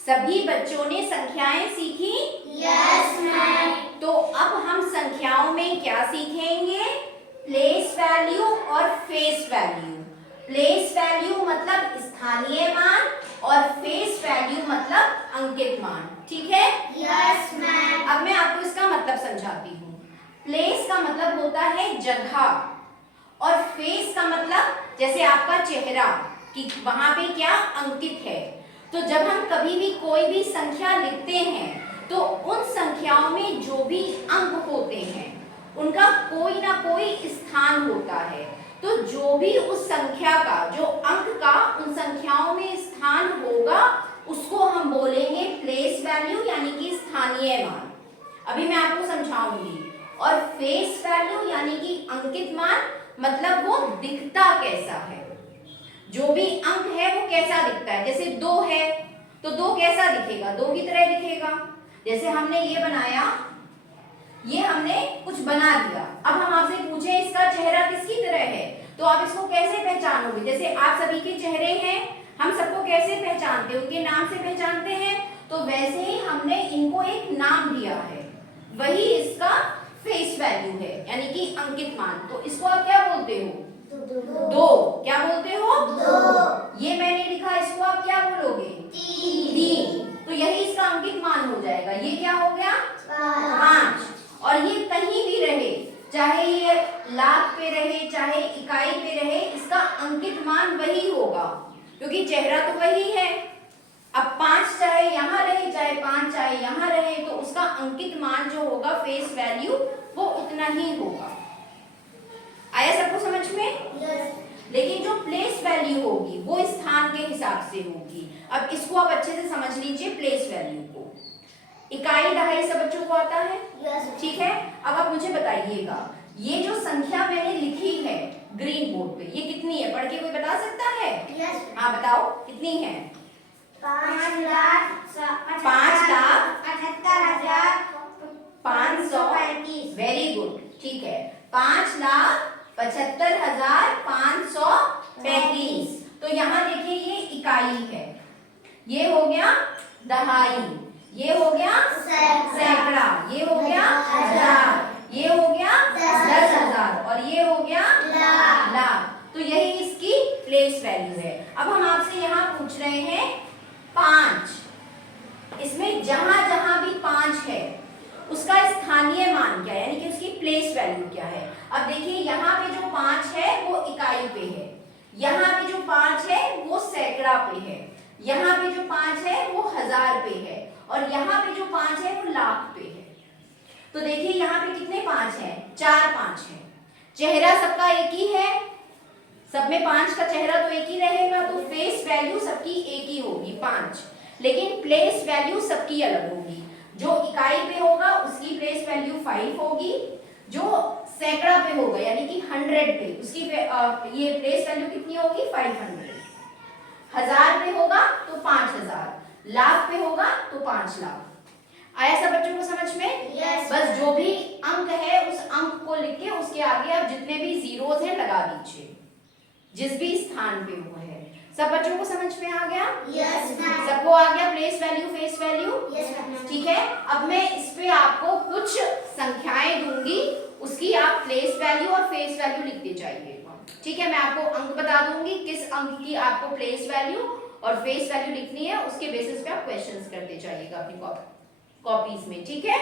सभी बच्चों ने संख्याएं सीखी? Yes ma'am. तो अब हम संख्याओं में क्या सीखेंगे? प्लेस वैल्यू और फेस वैल्यू। प्लेस वैल्यू मतलब स्थानीय मान और फेस वैल्यू मतलब अंकित मान। ठीक है? Yes ma'am. अब मैं आपको इसका मतलब समझाती हूँ। प्लेस का मतलब होता है जगह और फेस का मतलब जैसे आपका चेहरा कि वहां पे क्या अंकित है। तो जब हम कभी भी कोई भी संख्या लिखते हैं तो उन संख्याओं में जो भी अंक होते हैं उनका कोई ना कोई स्थान होता है। तो जो भी उस संख्या का जो अंक का उन संख्याओं में स्थान होगा उसको हम बोलेंगे प्लेस वैल्यू यानी कि स्थानीय मान। अभी मैं आपको समझाऊंगी। और फेस वैल्यू यानी कि अंकित मान मतलब वो दिखता कैसा है, जो भी अंक है वो कैसा दिखता है। जैसे 2 है तो 2 कैसा दिखेगा? 2 की तरह दिखेगा। जैसे हमने ये बनाया, ये हमने कुछ बना दिया। अब हम आपसे पूछें इसका चेहरा किसकी तरह है तो आप इसको कैसे पहचानोगे? जैसे आप सभी के चेहरे हैं, हम सबको कैसे पहचानते हैं? उनके नाम से पहचानते हैं। तो वैसे ही हमने इनको एक नाम दिया है, वही इसका फेस वैल्यू है यानी कि अंकित मान। तो इसको आप क्या बोलते हो? 2। क्या बोलते हो? 2। ये मैंने लिखा, इसको आप क्या बोलोगे? 3। तो यही इसका अंकित मान हो जाएगा। ये क्या हो गया? 5। और ये कहीं भी रहे, चाहे ये लाख पे रहे चाहे इकाई पे रहे, इसका अंकित मान वही होगा क्योंकि चेहरा तो वही है। अब 5 चाहे यहाँ रहे चाहे 5 चाहे यहाँ रहे तो उसका अंकित मान जो होगा फेस वैल्यू वो उतना ही होगा। आया सबको समझ में? यस। लेकिन जो प्लेस वैल्यू होगी वो स्थान के हिसाब से होगी। अब इसको आप अच्छे से समझ लीजिए प्लेस वैल्यू को। इकाई दहाई सब बच्चों को आता है? यस। ठीक है। अब आप मुझे बताइएगा ये जो संख्या मैंने लिखी है ग्रीन बोर्ड पे ये कितनी है? पढ़ के कोई बता सकता है? यस। हाँ बताओ कितनी है? 5,75,535। Very good. ठीक है, 5,75,535। तो यहाँ देखिए ये इकाई है, ये हो गया दहाई, ये हो गया सैकड़ा, ये हो गया हजार, ये हो गया 10,000 और ये हो गया लाख। तो यही इसकी प्लेस वैल्यू है। अब हम आपसे यहाँ पूछ रहे हैं 5, इसमें जहां जहां भी 5 है उसका स्थानीय मान क्या है यानी कि उसकी प्लेस वैल्यू क्या है। अब देखिए यहाँ पे जो 5 है वो इकाई पे है, यहाँ पे जो 5 है वो सैकड़ा पे है, यहाँ पे जो 5 है वो हजार पे है और यहाँ पे जो 5 है वो लाख पे है। तो देखिए यहाँ पे कितने 5 हैं? 4 5 हैं। चेहरा सबका एक ही है, सब में 5 का चेहरा तो एक ही रहेगा तो फेस वैल्यू सबकी एक ही होगी 5, लेकिन प्लेस वैल्यू सबकी अलग होगी। जो इकाई पे होगा उसकी प्लेस वैल्यू 5 होगी, जो सैकड़ा पे होगा यानी कि 100 पे उसकी ये प्लेस वैल्यू कितनी होगी? 500। हजार पे होगा तो 5,000, लाख पे होगा तो 5 लाख। आया सब बच्चों को समझ में? यस। बस जो भी अंक है उस अंक को लिख के उसके आगे आप जितने भी जीरोस हैं लगा दीजिए जिस भी स्थान पे वो है। सब बच्चों को समझ में आ गया? Yes ma'am. सबको आ गया place value face value? Yes ma'am. ठीक है। अब मैं इस पे आपको कुछ संख्याएं दूंगी, उसकी आप प्लेस वैल्यू और फेस वैल्यू लिखते जाइएगा। ठीक है, मैं आपको अंक बता दूंगी, किस अंक की आपको प्लेस वैल्यू और फेस वैल्यू लिखनी है, उसके बेसिस पे आप क्वेश्चंस करते जाइएगा अपनी कॉपीज में। ठीक है।